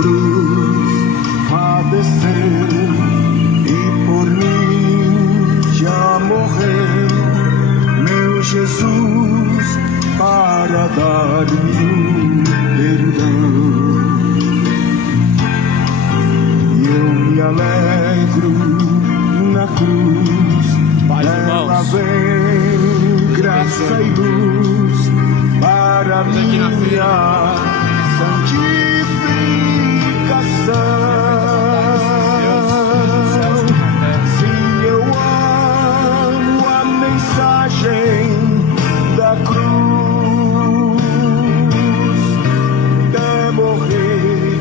cruz padeceu e por mim já morreu, meu Jesus, para dar-me perdão. E eu me alegro na cruz, ela vem graça e luz para minha santificação. Se eu amo a mensagem da cruz, até morrer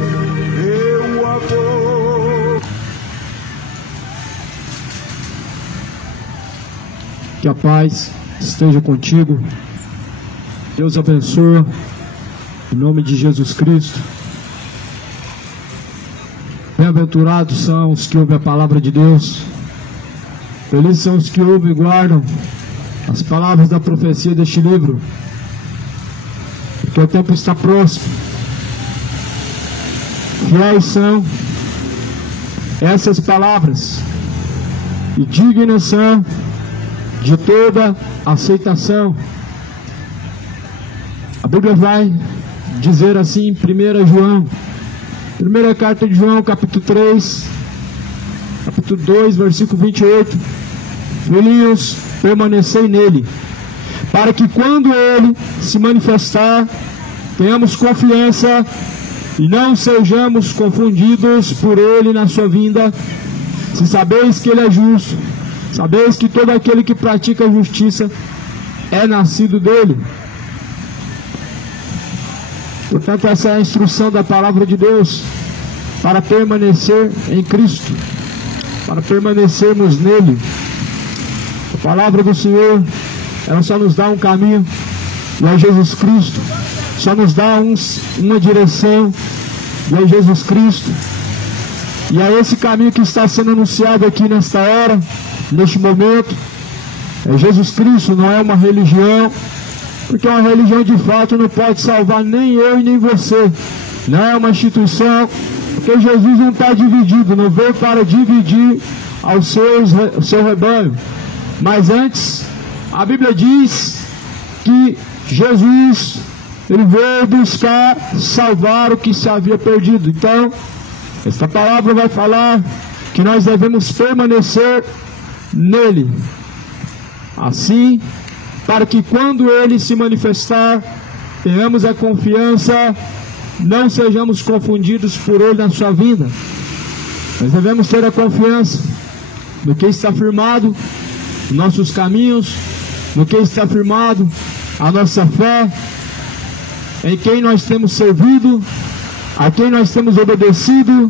eu a vou. Que a paz esteja contigo. Deus abençoe, em nome de Jesus Cristo. Bem-aventurados são os que ouvem a palavra de Deus. Felizes são os que ouvem e guardam as palavras da profecia deste livro, porque o tempo está próximo. Fiéis são essas palavras e dignas são de toda aceitação. A Bíblia vai dizer assim em 1 João, primeira carta de João, capítulo 3, capítulo 2, versículo 28. Filhinhos, permanecei nele, para que quando ele se manifestar, tenhamos confiança e não sejamos confundidos por ele na sua vinda. Se sabeis que ele é justo, sabeis que todo aquele que pratica a justiça é nascido dele. Portanto, essa é a instrução da palavra de Deus para permanecer em Cristo, para permanecermos nele. A palavra do Senhor, ela só nos dá um caminho, e é Jesus Cristo. Só nos dá uma direção, e é Jesus Cristo. E é esse caminho que está sendo anunciado aqui nesta hora, neste momento. É Jesus Cristo, não é uma religião, porque uma religião de fato não pode salvar nem eu e nem você. Não é uma instituição, porque Jesus não está dividido, não veio para dividir o seu rebanho. Mas antes, a Bíblia diz que Jesus, ele veio buscar salvar o que se havia perdido. Então, esta palavra vai falar que nós devemos permanecer nele, assim, para que quando ele se manifestar, tenhamos a confiança, não sejamos confundidos por ele na sua vinda. Nós devemos ter a confiança no que está firmado, nos nossos caminhos, no que está firmado a nossa fé, em quem nós temos servido, a quem nós temos obedecido,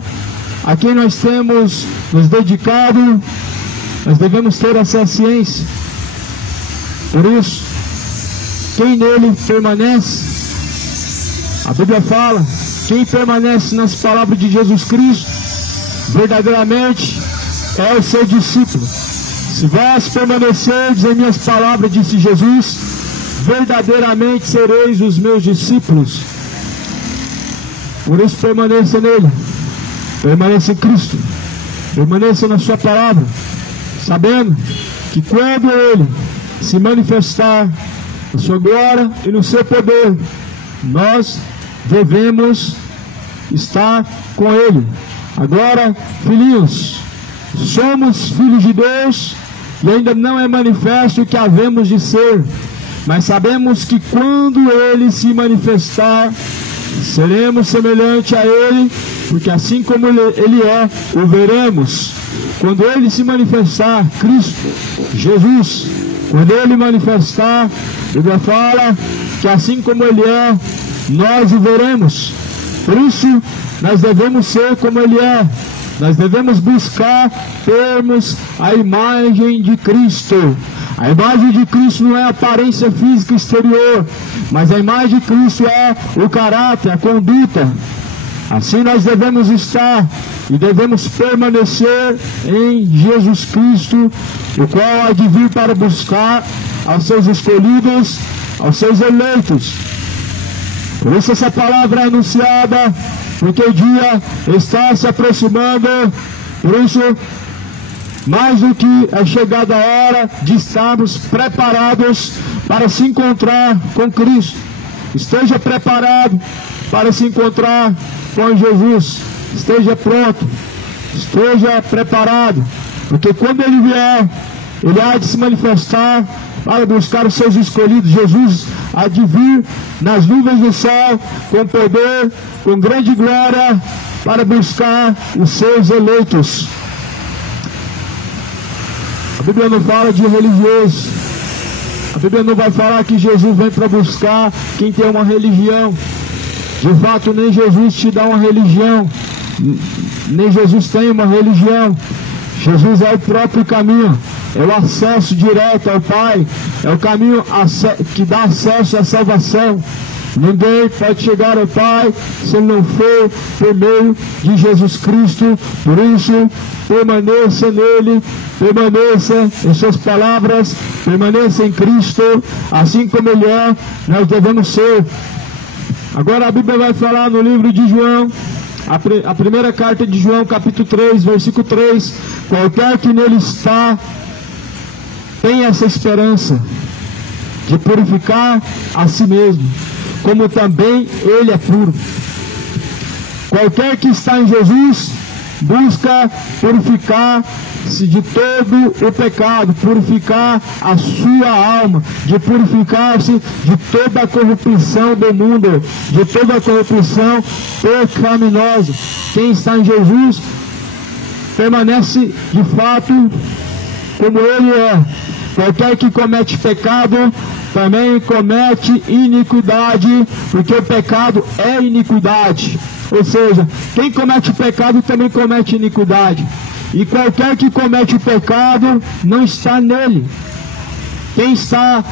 a quem nós temos nos dedicado. Nós devemos ter essa ciência. Por isso, quem nele permanece, a Bíblia fala, quem permanece nas palavras de Jesus Cristo, verdadeiramente é o seu discípulo. Se vós permanecerdes em minhas palavras, disse Jesus, verdadeiramente sereis os meus discípulos. Por isso permaneça nele, permaneça em Cristo, permaneça na sua palavra, sabendo que quando ele se manifestar na sua glória e no seu poder, nós devemos estar com ele. Agora, filhinhos, somos filhos de Deus e ainda não é manifesto o que havemos de ser, mas sabemos que quando ele se manifestar, seremos semelhante a ele, porque assim como ele é, o veremos. Quando ele se manifestar, Cristo, Jesus, quando ele manifestar, a Bíblia fala que assim como ele é, nós o veremos. Por isso, nós devemos ser como ele é. Nós devemos buscar termos a imagem de Cristo. A imagem de Cristo não é a aparência física exterior, mas a imagem de Cristo é o caráter, a conduta. Assim nós devemos estar e devemos permanecer em Jesus Cristo, o qual há de vir para buscar aos seus escolhidos, aos seus eleitos. Por isso essa palavra é anunciada porque o dia está se aproximando. Por isso, mais do que é chegada a hora de estarmos preparados para se encontrar com Cristo. Esteja preparado para se encontrar com Jesus. Esteja pronto, esteja preparado, porque quando Ele vier, Ele há de se manifestar para buscar os seus escolhidos. Jesus há de vir nas nuvens do céu, com poder, com grande glória, para buscar os seus eleitos. A Bíblia não fala de religioso. A Bíblia não vai falar que Jesus vem para buscar quem tem uma religião. De fato, nem Jesus te dá uma religião, nem Jesus tem uma religião. Jesus é o próprio caminho, é o acesso direto ao Pai, é o caminho que dá acesso à salvação. Ninguém pode chegar ao Pai se ele não for por meio de Jesus Cristo. Por isso, permaneça nele, permaneça em suas palavras, permaneça em Cristo, assim como Ele é, nós devemos ser. Agora a Bíblia vai falar no livro de João, a primeira carta de João, capítulo 3, versículo 3, qualquer que nele está, tem essa esperança de purificar a si mesmo, como também ele é puro. Qualquer que está em Jesus, busca purificar-se de todo o pecado, purificar a sua alma, de purificar-se de toda a corrupção do mundo, de toda a corrupção pecaminosa. Quem está em Jesus permanece de fato como Ele é. Qualquer que comete pecado também comete iniquidade, porque o pecado é iniquidade. Ou seja, quem comete pecado também comete iniquidade. E qualquer que comete o pecado não está nele. Quem está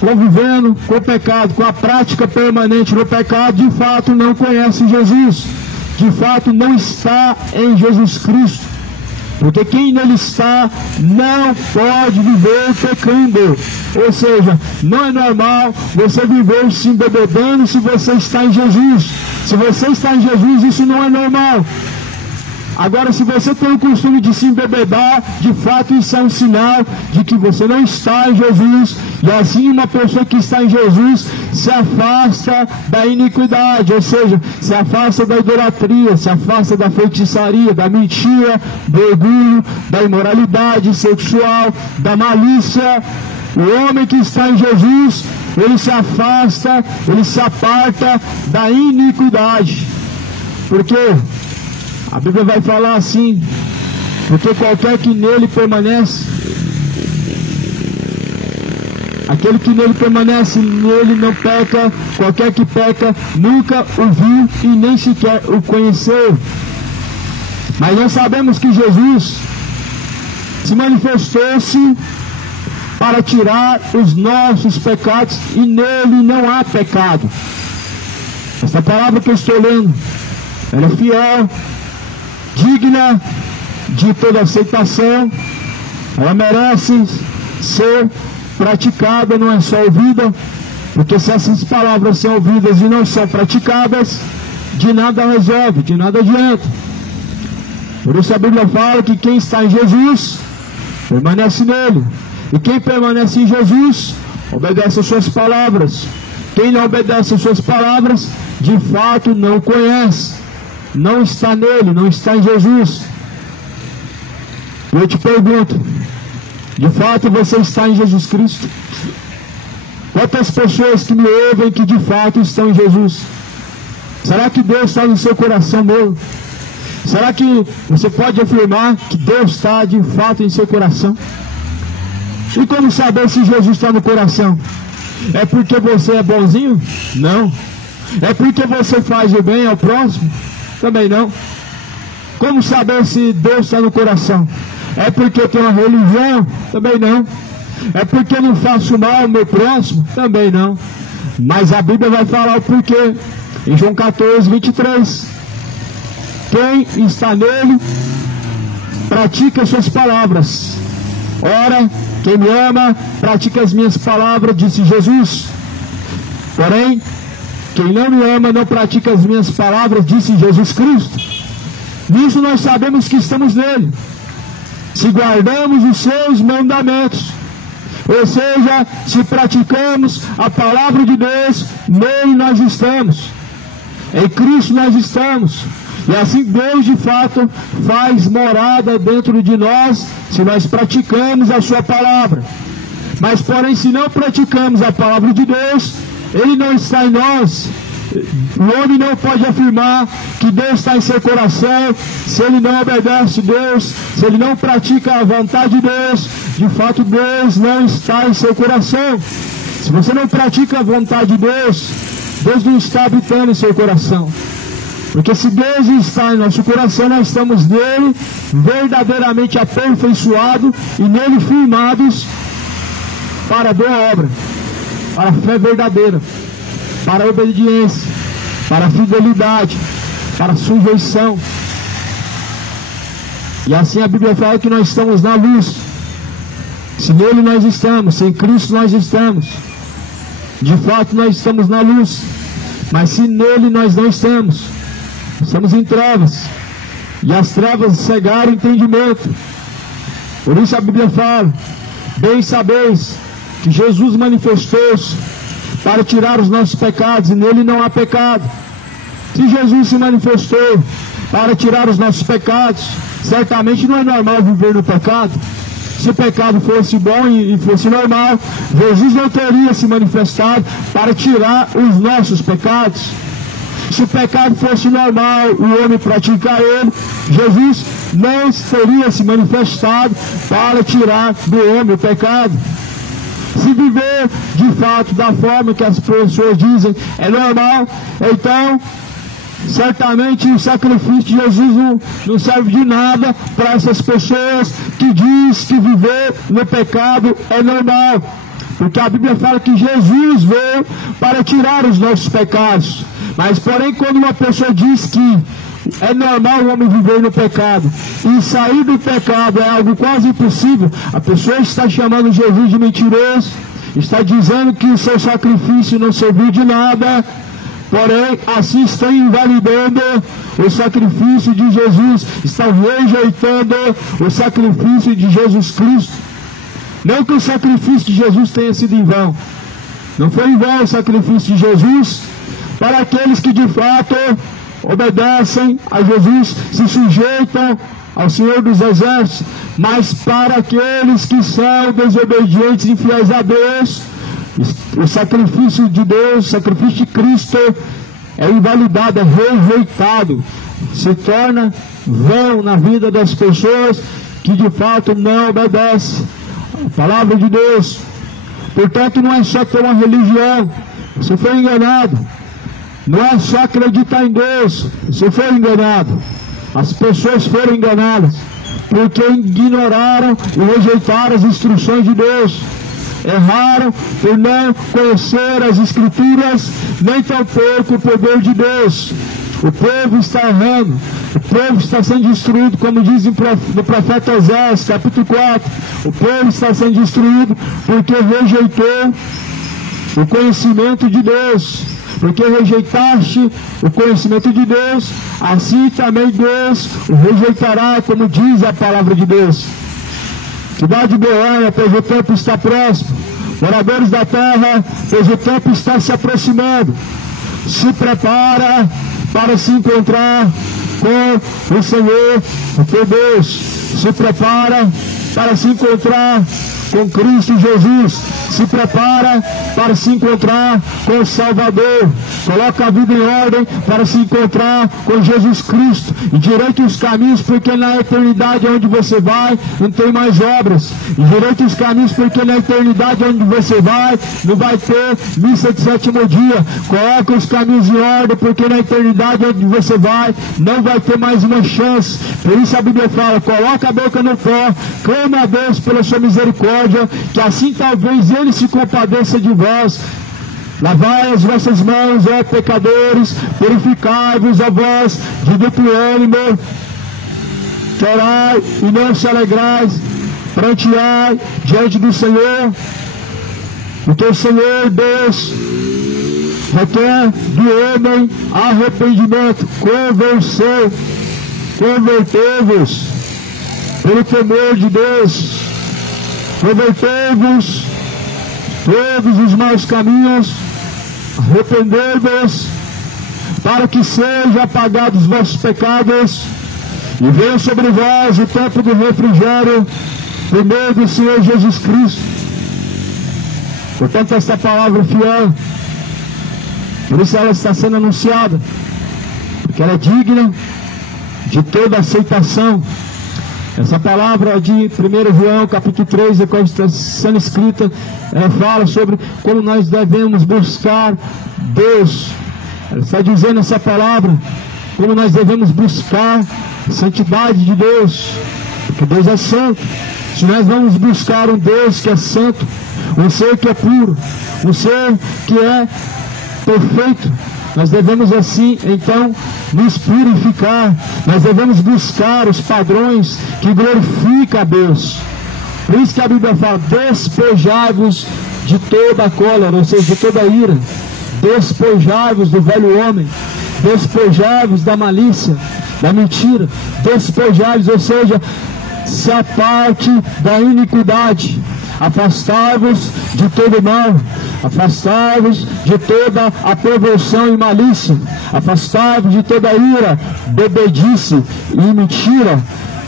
convivendo com o pecado, com a prática permanente do pecado, de fato não conhece Jesus. De fato não está em Jesus Cristo. Porque quem nele está não pode viver pecando. Ou seja, não é normal você viver se embebedando se você está em Jesus. Se você está em Jesus, isso não é normal. Agora, se você tem o costume de se embebedar, de fato isso é um sinal de que você não está em Jesus. E assim uma pessoa que está em Jesus se afasta da iniquidade, ou seja, se afasta da idolatria, se afasta da feitiçaria, da mentira, do orgulho, da imoralidade sexual, da malícia. O homem que está em Jesus, ele se afasta, ele se aparta da iniquidade. Porque a Bíblia vai falar assim, porque qualquer que nele permanece, aquele que nele permanece, nele não peca. Qualquer que peca nunca o viu e nem sequer o conheceu. Mas nós sabemos que Jesus se manifestou-se para tirar os nossos pecados, e nele não há pecado. Esta palavra que eu estou lendo, ela é fiel, digna de toda aceitação, ela merece ser praticada, não é só ouvida, porque se essas palavras são ouvidas e não são praticadas, de nada resolve, de nada adianta. Por isso a Bíblia fala que quem está em Jesus, permanece nele, e quem permanece em Jesus, obedece às suas palavras. Quem não obedece às suas palavras, de fato não o conhece, não está nele, não está em Jesus. E eu te pergunto, de fato você está em Jesus Cristo? Quantas pessoas que me ouvem que de fato estão em Jesus? Será que Deus está no seu coração mesmo? Será que você pode afirmar que Deus está de fato em seu coração? E como saber se Jesus está no coração? É porque você é bonzinho? Não. É porque você faz o bem ao próximo? Também não. Como saber se Deus está no coração? É porque tem uma religião? Também não. É porque eu não faço mal ao meu próximo? Também não. Mas a Bíblia vai falar o porquê. Em João 14, 23. Quem está nele, pratica as suas palavras. Ora, quem me ama, pratica as minhas palavras, disse Jesus. Porém, Quem não me ama não pratica as minhas palavras, disse Jesus Cristo. Nisso nós sabemos que estamos nele, se guardamos os seus mandamentos. Ou seja, se praticamos a palavra de Deus, nele nós estamos. Em Cristo nós estamos. E assim Deus de fato faz morada dentro de nós, se nós praticamos a sua palavra. Mas porém, se não praticamos a palavra de Deus, Ele não está em nós. O homem não pode afirmar que Deus está em seu coração se ele não obedece a Deus, se ele não pratica a vontade de Deus. De fato, Deus não está em seu coração. Se você não pratica a vontade de Deus, Deus não está habitando em seu coração. Porque se Deus está em nosso coração, nós estamos nele verdadeiramente aperfeiçoados e nele firmados para a boa obra, para a fé verdadeira, para a obediência, para a fidelidade, para a sujeição. E assim a Bíblia fala que nós estamos na luz. Se nele nós estamos, se em Cristo nós estamos, de fato nós estamos na luz. Mas se nele nós não estamos, estamos em trevas, e as trevas cegaram o entendimento. Por isso a Bíblia fala: bem sabeis que Jesus manifestou-se para tirar os nossos pecados, e nele não há pecado. Se Jesus se manifestou para tirar os nossos pecados, certamente não é normal viver no pecado. Se o pecado fosse bom e fosse normal, Jesus não teria se manifestado para tirar os nossos pecados. Se o pecado fosse normal, o homem praticar ele, Jesus não teria se manifestado para tirar do homem o pecado. Se viver de fato da forma que as pessoas dizem é normal, então certamente o sacrifício de Jesus não serve de nada para essas pessoas que dizem que viver no pecado é normal. Porque a Bíblia fala que Jesus veio para tirar os nossos pecados. Mas porém, quando uma pessoa diz que é normal o homem viver no pecado e sair do pecado é algo quase impossível, a pessoa está chamando Jesus de mentiroso, está dizendo que o seu sacrifício não serviu de nada. Porém, assim está invalidando o sacrifício de Jesus, está rejeitando o sacrifício de Jesus Cristo. Não que o sacrifício de Jesus tenha sido em vão, não foi em vão o sacrifício de Jesus para aqueles que de fato obedecem a Jesus, se sujeitam ao Senhor dos Exércitos, mas para aqueles que são desobedientes e infiéis a Deus, o sacrifício de Deus, o sacrifício de Cristo é invalidado, é rejeitado, se torna vão na vida das pessoas que de fato não obedecem a palavra de Deus. Portanto, não é só ter uma religião, você foi enganado. Não é só acreditar em Deus, você foi enganado. As pessoas foram enganadas porque ignoraram e rejeitaram as instruções de Deus. Erraram por não conhecer as Escrituras, nem tampouco o poder de Deus. O povo está errando, o povo está sendo destruído, como diz no profeta Oséias, capítulo 4. O povo está sendo destruído porque rejeitou o conhecimento de Deus. Porque rejeitaste o conhecimento de Deus, assim também Deus o rejeitará, como diz a palavra de Deus. Cidade de Goiânia, pois o tempo está próximo. Moradores da terra, pois o tempo está se aproximando. Se prepara para se encontrar com o Senhor, o teu Deus. Se prepara para se encontrar com Cristo Jesus. Se prepara para se encontrar com o Salvador. Coloca a vida em ordem para se encontrar com Jesus Cristo. E direite os caminhos, porque na eternidade onde você vai, não tem mais obras. E direite os caminhos, porque na eternidade onde você vai, não vai ter missa de sétimo dia. Coloca os caminhos em ordem, porque na eternidade onde você vai, não vai ter mais uma chance. Por isso a Bíblia fala: coloca a boca no pó, clama a Deus pela sua misericórdia, que assim talvez Ele se compadeça de vós. Lavai as vossas mãos, ó pecadores, purificai-vos a vós de duplo ânimo, chorai e não se alegrais, pranteai diante do Senhor, porque o Senhor Deus requer do homem arrependimento, convertei-vos pelo temor de Deus, convertei-vos todos os maus caminhos, arrependei-vos para que sejam apagados os vossos pecados e venha sobre vós o tempo do refrigério por meio do Senhor Jesus Cristo. Portanto, esta palavra fiel, por isso ela está sendo anunciada, porque ela é digna de toda aceitação. Essa palavra de 1 João capítulo 3, quando está sendo escrita, ela fala sobre como nós devemos buscar Deus. Ela está dizendo essa palavra, como nós devemos buscar a santidade de Deus, porque Deus é santo. Se nós vamos buscar um Deus que é santo, um ser que é puro, um ser que é perfeito, nós devemos assim, então, nos purificar. Nós devemos buscar os padrões que glorificam a Deus. Por isso que a Bíblia fala, despojai-vos de toda a cólera, ou seja, de toda a ira. Despojai-vos do velho homem, despojai-vos da malícia, da mentira, despojai-vos, ou seja, se aparte da iniquidade, afastai-vos de todo mal, afastai-vos de toda a perversão e malícia, afastai-vos de toda a ira, bebedice e mentira.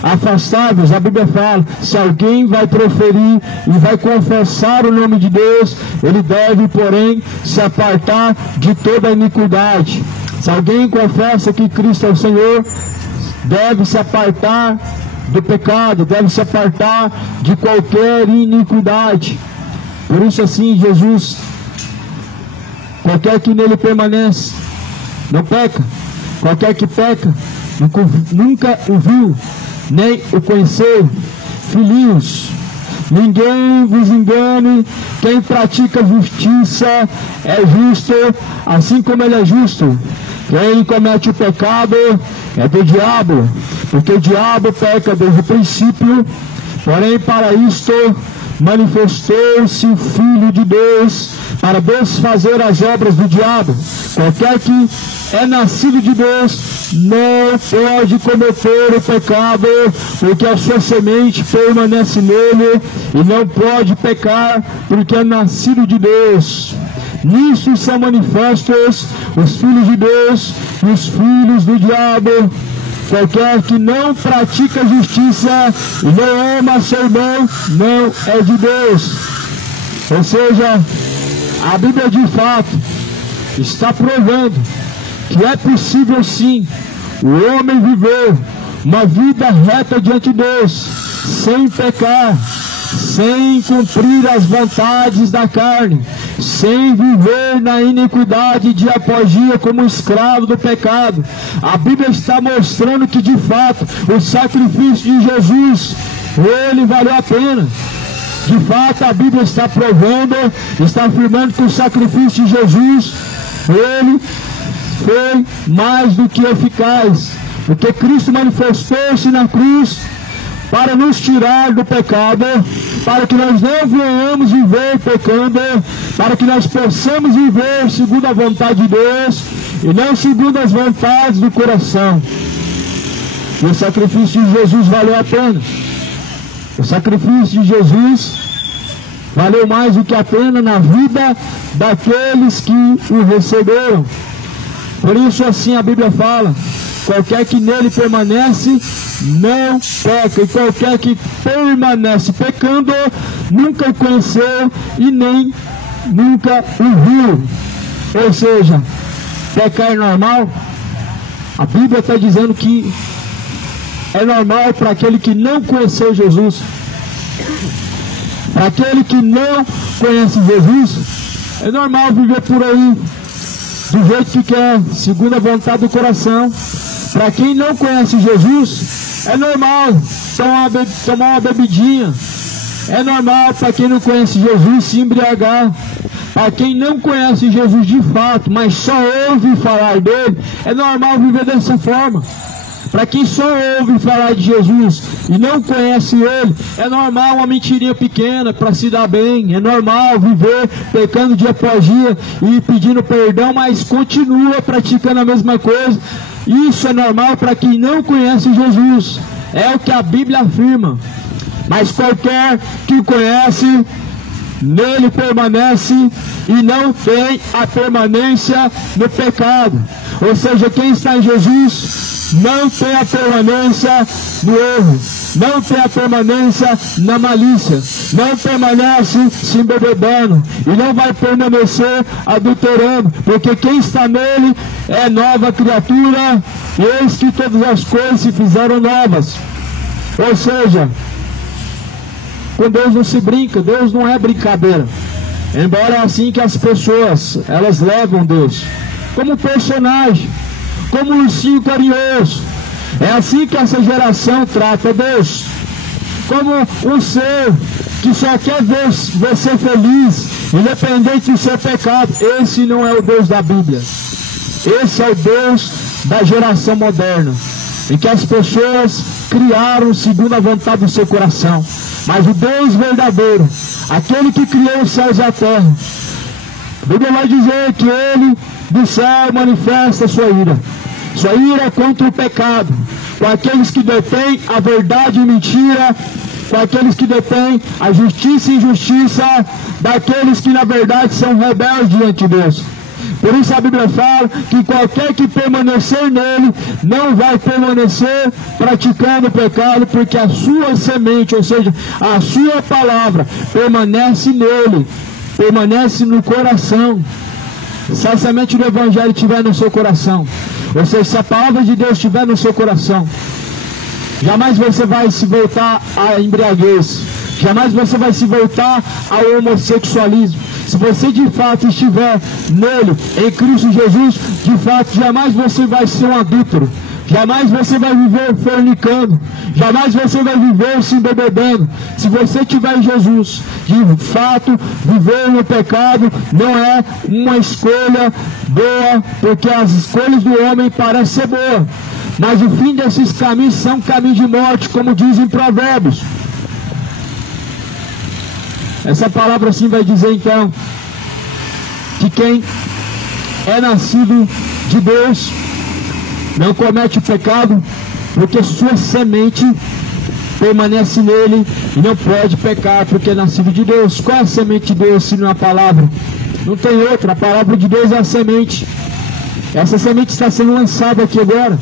Afastai-vos, a Bíblia fala, se alguém vai proferir e vai confessar o nome de Deus, ele deve, porém, se apartar de toda a iniquidade. Se alguém confessa que Cristo é o Senhor, deve se apartar do pecado, deve se apartar de qualquer iniquidade. Por isso assim, Jesus, qualquer que nele permanece, não peca. Qualquer que peca, nunca o viu, nem o conheceu. Filhinhos, ninguém vos engane, quem pratica justiça é justo, assim como ele é justo. Quem comete o pecado é do diabo, porque o diabo peca desde o princípio. Porém, para isto manifestou-se o Filho de Deus, para desfazer as obras do diabo. Qualquer que é nascido de Deus não pode cometer o pecado, porque a sua semente permanece nele, e não pode pecar, porque é nascido de Deus. Nisso são manifestos os filhos de Deus e os filhos do diabo. Qualquer que não pratica justiça e não ama seu irmão, não é de Deus. Ou seja, a Bíblia de fato está provando que é possível sim o homem viver uma vida reta diante de Deus, sem pecar, sem cumprir as vontades da carne, sem viver na iniquidade dia após dia como escravo do pecado. A Bíblia está mostrando que de fato o sacrifício de Jesus, ele valeu a pena. De fato a Bíblia está provando, está afirmando que o sacrifício de Jesus, ele foi mais do que eficaz, porque Cristo manifestou-se na cruz para nos tirar do pecado, para que nós não venhamos viver pecando, para que nós possamos viver segundo a vontade de Deus e não segundo as vontades do coração. E o sacrifício de Jesus valeu a pena. O sacrifício de Jesus valeu mais do que a pena na vida daqueles que o receberam. Por isso assim a Bíblia fala, qualquer que nele permanece não peca, e qualquer que permanece pecando nunca o conheceu e nem nunca o viu. Ou seja, pecar é normal? A Bíblia está dizendo que é normal para aquele que não conheceu Jesus. Para aquele que não conhece Jesus, é normal viver por aí do jeito que quer, segundo a vontade do coração. Para quem não conhece Jesus, é normal tomar uma bebidinha. É normal para quem não conhece Jesus se embriagar. Para quem não conhece Jesus de fato, mas só ouve falar dele, é normal viver dessa forma. Para quem só ouve falar de Jesus e não conhece Ele, é normal uma mentirinha pequena para se dar bem, é normal viver pecando dia após dia e pedindo perdão, mas continua praticando a mesma coisa. Isso é normal para quem não conhece Jesus, é o que a Bíblia afirma. Mas qualquer que o conhece, nele permanece e não tem a permanência no pecado. Ou seja, quem está em Jesus não tem a permanência no erro, não tem a permanência na malícia, não permanece se embebedando e não vai permanecer adulterando, porque quem está nele é nova criatura, e eis que todas as coisas se fizeram novas. Ou seja, com Deus não se brinca, Deus não é brincadeira. Embora é assim que as pessoas, elas levam Deus como personagem, como um ursinho carinhoso. É assim que essa geração trata Deus, como um ser que só quer ver você feliz, independente do seu pecado. Esse não é o Deus da Bíblia. Esse é o Deus da geração moderna, em que as pessoas criaram segundo a vontade do seu coração. Mas o Deus verdadeiro, aquele que criou os céus e a terra, a Bíblia vai dizer que Ele do céu manifesta sua ira contra o pecado, com aqueles que detêm a verdade e mentira, com aqueles que detêm a justiça e injustiça, daqueles que na verdade são rebeldes diante de Deus. Por isso a Bíblia fala que qualquer que permanecer nele não vai permanecer praticando o pecado, porque a sua semente, ou seja, a sua palavra, permanece nele, permanece no coração. Se a semente do Evangelho estiver no seu coração, ou seja, se a palavra de Deus estiver no seu coração, jamais você vai se voltar à embriaguez, jamais você vai se voltar ao homossexualismo. Se você de fato estiver nele, em Cristo Jesus, de fato jamais você vai ser um adúltero, jamais você vai viver fornicando, jamais você vai viver se embebedando. Se você estiver em Jesus, de fato, viver no pecado não é uma escolha boa, porque as escolhas do homem parecem ser boas, mas o fim desses caminhos são caminhos de morte, como dizem Provérbios. Essa palavra assim vai dizer então que quem é nascido de Deus não comete o pecado, porque sua semente permanece nele e não pode pecar, porque é nascido de Deus. Qual é a semente de Deus se não é a palavra? Não tem outra. A palavra de Deus é a semente. Essa semente está sendo lançada aqui agora.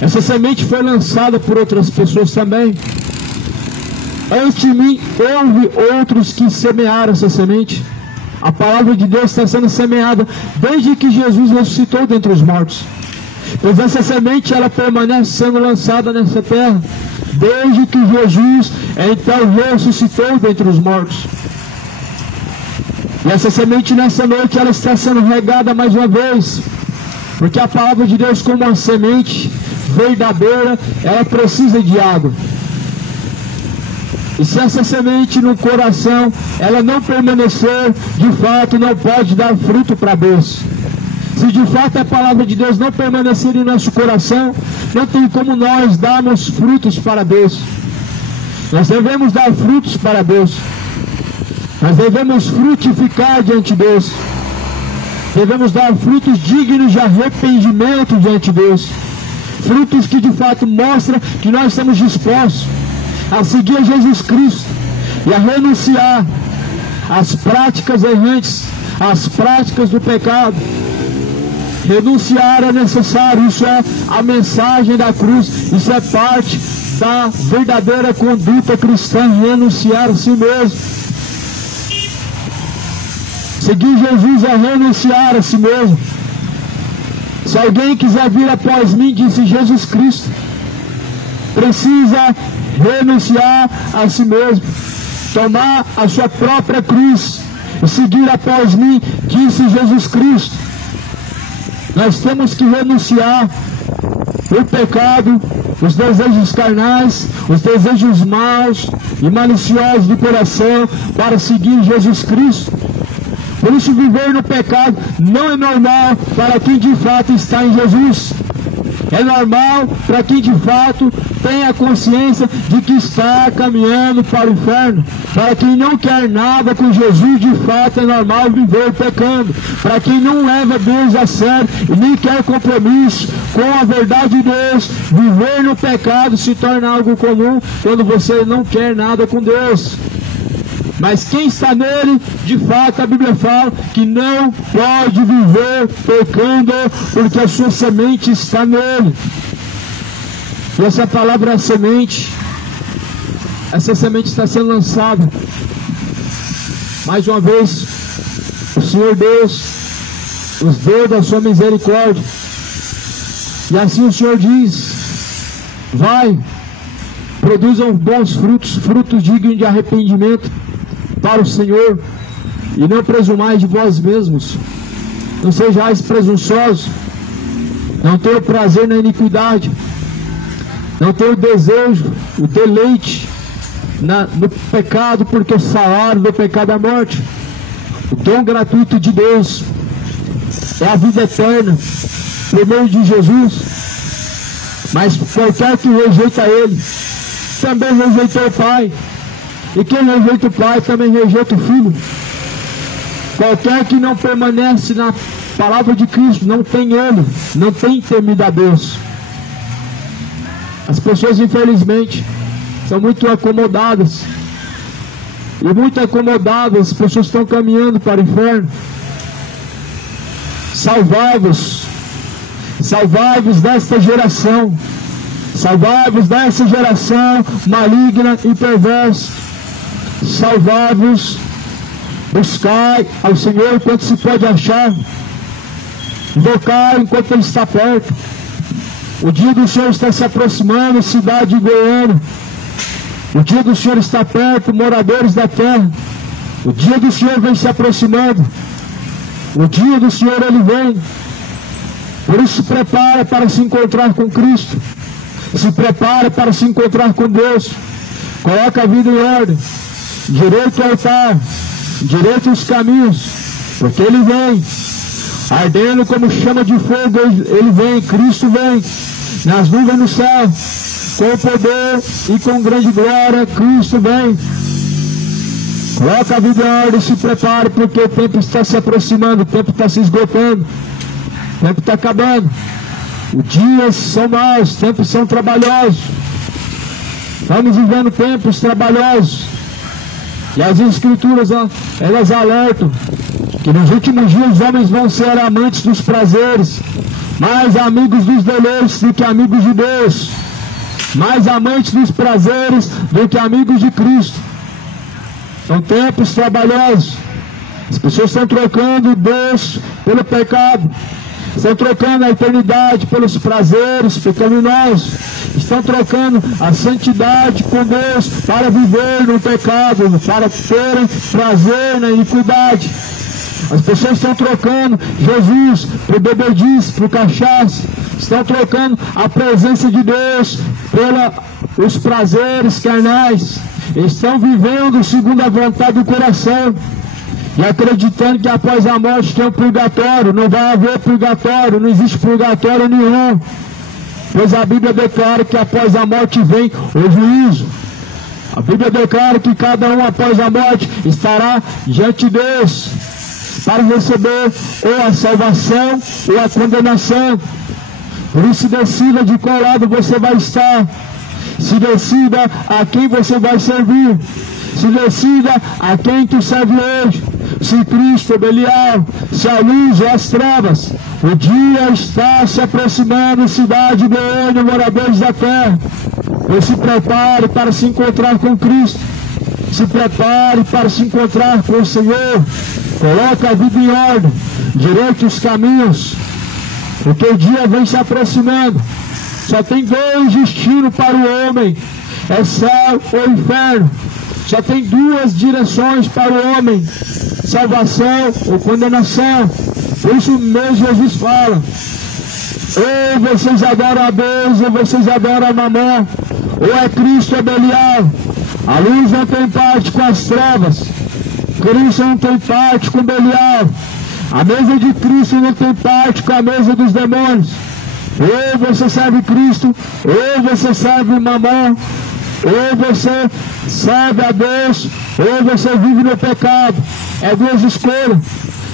Essa semente foi lançada por outras pessoas também. Antes de mim, houve outros que semearam essa semente. A palavra de Deus está sendo semeada desde que Jesus ressuscitou dentre os mortos. Pois essa semente, ela permanece sendo lançada nessa terra desde que Jesus, então, ressuscitou dentre os mortos. E essa semente nessa noite, ela está sendo regada mais uma vez, porque a palavra de Deus, como uma semente verdadeira, ela precisa de água. E se essa semente no coração, ela não permanecer, de fato não pode dar fruto para Deus. Se de fato a palavra de Deus não permanecer em nosso coração, não tem como nós darmos frutos para Deus. Nós devemos dar frutos para Deus. Nós devemos frutificar diante de Deus. Devemos dar frutos dignos de arrependimento diante de Deus. Frutos que de fato mostram que nós estamos dispostos a seguir a Jesus Cristo e a renunciar às práticas errantes, às práticas do pecado. Renunciar é necessário, isso é a mensagem da cruz, isso é parte da verdadeira conduta cristã, renunciar a si mesmo. Seguir Jesus é renunciar a si mesmo. Se alguém quiser vir após mim, disse Jesus Cristo, precisa renunciar a si mesmo, tomar a sua própria cruz e seguir após mim, disse Jesus Cristo. Nós temos que renunciar o pecado, os desejos carnais, os desejos maus e maliciosos do coração para seguir Jesus Cristo. Por isso, viver no pecado não é normal para quem de fato está em Jesus. É normal para quem de fato tem a consciência de que está caminhando para o inferno. Para quem não quer nada com Jesus, de fato é normal viver pecando. Para quem não leva Deus a sério e nem quer compromisso com a verdade de Deus, viver no pecado se torna algo comum quando você não quer nada com Deus. Mas quem está nele, de fato a Bíblia fala que não pode viver pecando, porque a sua semente está nele. E essa palavra é semente. Essa semente está sendo lançada. Mais uma vez, o Senhor Deus nos deu da sua misericórdia. E assim o Senhor diz: vai, produzam bons frutos, frutos dignos de arrependimento para o Senhor, e não presumais de vós mesmos. Não sejais presunçosos, não tenham prazer na iniquidade, não tenham o desejo, o deleite no pecado, porque o salário do pecado é a morte. O dom gratuito de Deus é a vida eterna por meio de Jesus. Mas qualquer que rejeita Ele também rejeitou o Pai, e quem rejeita o Pai também rejeita o Filho. Qualquer que não permanece na palavra de Cristo não tem Ele, não tem temido a Deus. As pessoas, infelizmente, são muito acomodadas, e muito acomodadas, as pessoas estão caminhando para o inferno. Salvai-vos, salvai-vos desta geração, salvai-vos dessa geração maligna e perversa. Salvai-vos, buscai ao Senhor enquanto se pode achar, invocai enquanto Ele está perto. O dia do Senhor está se aproximando, cidade de Goiânia. O dia do Senhor está perto, moradores da terra. O dia do Senhor vem se aproximando. O dia do Senhor, Ele vem. Por isso se prepara para se encontrar com Cristo. Se prepara para se encontrar com Deus. Coloca a vida em ordem. Direito ao altar, direito aos caminhos, porque Ele vem, ardendo como chama de fogo. Ele vem, Cristo vem, nas nuvens no céu, com poder e com grande glória. Cristo vem. Coloca a vida em ordem, se prepare, porque o tempo está se aproximando, o tempo está se esgotando, o tempo está acabando. Os dias são maus, os tempos são trabalhosos. Estamos vivendo tempos trabalhosos. E as Escrituras, elas alertam que nos últimos dias os homens vão ser amantes dos prazeres, mais amigos dos deleites do que amigos de Deus, mais amantes dos prazeres do que amigos de Cristo. São tempos trabalhosos. As pessoas estão trocando Deus pelo pecado, estão trocando a eternidade pelos prazeres pecaminosos, estão trocando a santidade com Deus para viver no pecado, para terem prazer na iniquidade. As pessoas estão trocando Jesus por bebedice, por cachaça, estão trocando a presença de Deus pelos prazeres carnais, estão vivendo segundo a vontade do coração, e acreditando que após a morte tem um purgatório. Não vai haver purgatório, não existe purgatório nenhum, pois a Bíblia declara que após a morte vem o juízo. A Bíblia declara que cada um após a morte estará diante de Deus para receber ou a salvação ou a condenação. Por isso decida de qual lado você vai estar, se decida a quem você vai servir, se decida a quem tu serve hoje, se Cristo ou Belial, se a luz ou as trevas. O dia está se aproximando, cidade de Goiânia, moradores da terra. Pois se prepare para se encontrar com Cristo, se prepare para se encontrar com o Senhor. Coloque a vida em ordem, direite os caminhos, porque o dia vem se aproximando. Só tem dois destinos para o homem: é céu ou inferno. Só tem duas direções para o homem: salvação ou condenação. Por isso mesmo Jesus fala: ou vocês adoram a Deus, ou vocês adoram a Mamon, ou é Cristo ou Belial. A luz não tem parte com as trevas, Cristo não tem parte com Belial, a mesa de Cristo não tem parte com a mesa dos demônios. Ou você serve Cristo, ou você serve Mamon, ou você serve a Deus, ou você vive no pecado. É duas escolhas.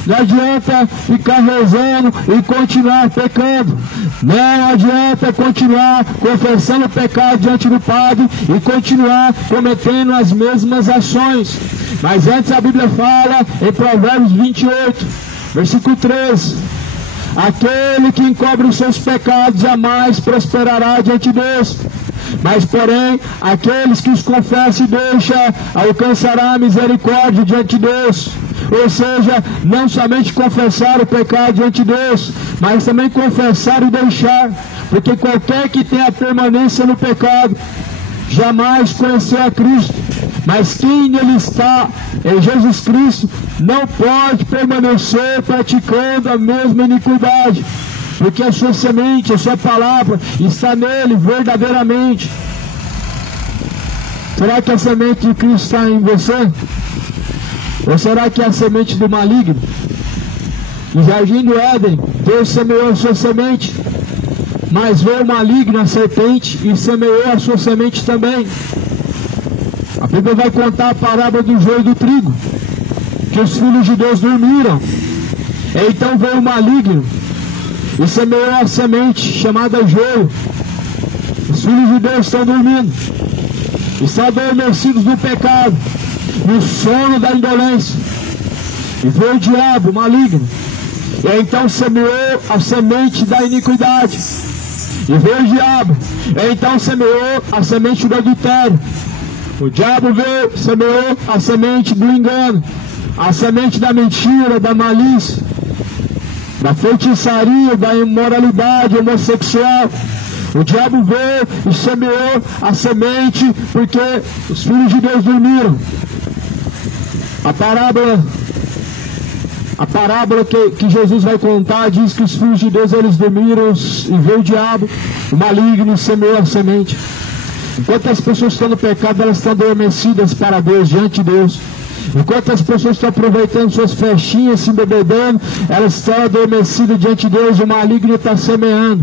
Não adianta ficar rezando e continuar pecando. Não adianta continuar confessando o pecado diante do Padre e continuar cometendo as mesmas ações. Mas antes a Bíblia fala em Provérbios 28, versículo 13: aquele que encobre os seus pecados jamais prosperará diante de Deus. Mas, porém, aqueles que os confessam e deixam, alcançará a misericórdia diante de Deus. Ou seja, não somente confessar o pecado diante de Deus, mas também confessar e deixar. Porque qualquer que tenha permanência no pecado, jamais conheceu a Cristo. Mas quem nele está, em Jesus Cristo, não pode permanecer praticando a mesma iniquidade. Porque a sua semente, a sua palavra está nele verdadeiramente. Será que a semente de Cristo está em você? Ou será que é a semente do maligno? No jardim do Éden, Deus semeou a sua semente, mas veio o maligno, a serpente, e semeou a sua semente também. A Bíblia vai contar a parábola do joio e do trigo, que os filhos de Deus dormiram. Então veio o maligno e semeou a semente chamada joio. Os filhos de Deus estão dormindo, estão adormecidos no pecado, no sono da indolência. E veio o diabo, o maligno, e então semeou a semente da iniquidade. E veio o diabo, e então semeou a semente do adultério. O diabo veio, semeou a semente do engano, a semente da mentira, da malícia, da feitiçaria, da imoralidade homossexual. O diabo veio e semeou a semente porque os filhos de Deus dormiram. A parábola que Jesus vai contar diz que os filhos de Deus eles dormiram e veio o diabo, o maligno, semeou a semente. Enquanto as pessoas estão no pecado, elas estão adormecidas para Deus, diante de Deus. Enquanto as pessoas estão aproveitando suas festinhas, se embebedando, elas estão adormecidas diante de Deus. O maligno está semeando.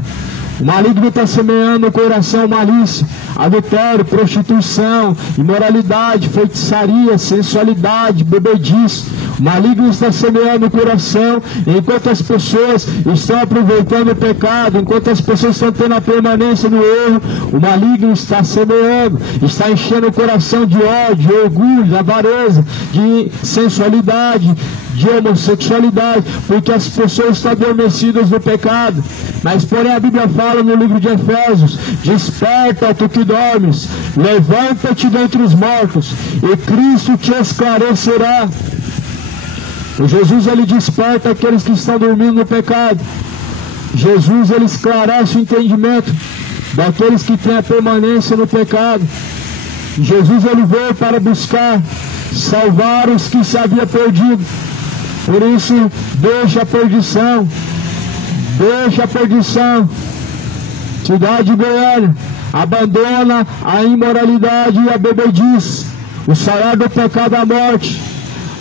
O maligno está semeando no coração malícia, adultério, prostituição, imoralidade, feitiçaria, sensualidade, bebedice. O maligno está semeando no coração, enquanto as pessoas estão aproveitando o pecado, enquanto as pessoas estão tendo a permanência no erro, o maligno está semeando, está enchendo o coração de ódio, de orgulho, de avareza, de sensualidade, de homossexualidade, porque as pessoas estão adormecidas no pecado. Mas porém a Bíblia fala no livro de Efésios: desperta, tu que dormes, levanta-te dentre os mortos, e Cristo te esclarecerá. O Jesus ele desperta aqueles que estão dormindo no pecado. Jesus ele esclarece o entendimento daqueles que têm a permanência no pecado. Jesus ele veio para buscar salvar os que se haviam perdido. Por isso, deixa a perdição. Deixa a perdição. Cidade de Goiânia, abandona a imoralidade e a bebedice. O salário do pecado é a morte.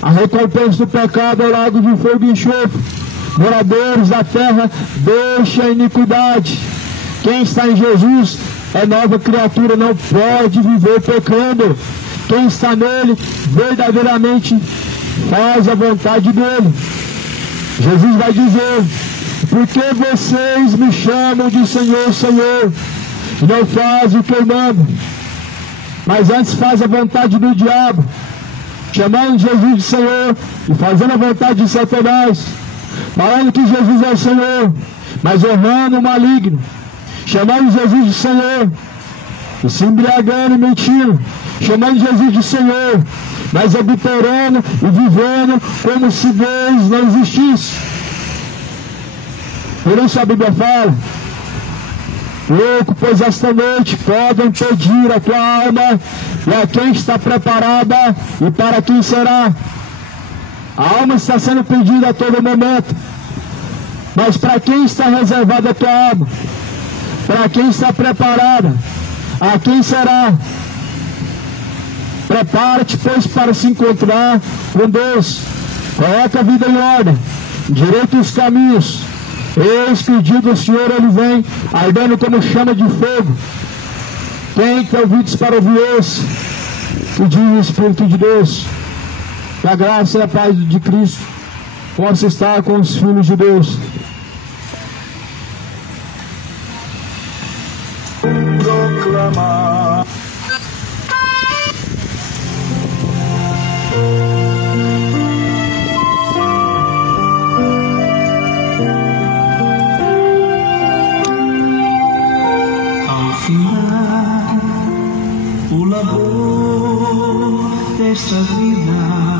A recompensa do pecado é o lago de fogo e enxofre. Moradores da terra, deixa a iniquidade. Quem está em Jesus é nova criatura, não pode viver pecando. Quem está nele, verdadeiramente faz a vontade dele. Jesus vai dizer: por que vocês me chamam de Senhor, Senhor, e não fazem o que eu mando? Mas antes faz a vontade do diabo, chamando Jesus de Senhor e fazendo a vontade de Satanás, falando que Jesus é o Senhor, mas honrando o maligno, chamando Jesus de Senhor e se embriagando e mentindo, chamando Jesus de Senhor, mas adulterando e vivendo como se Deus não existisse. Por isso a Bíblia fala: louco, pois esta noite podem pedir a tua alma, e a quem está preparada e para quem será. A alma está sendo pedida a todo momento, mas para quem está reservada a tua alma? Para quem está preparada? A quem será? Prepara-te, pois, para se encontrar com Deus. Coloca a vida em ordem, endireita os caminhos, O Espírito do Senhor, ele vem ardendo como chama de fogo. Quem tem ouvidos para ouvir esse? Que diz o Espírito de Deus. Que a graça e a paz de Cristo possa estar com os filhos de Deus. Proclamar. Ao final, o labor desta vida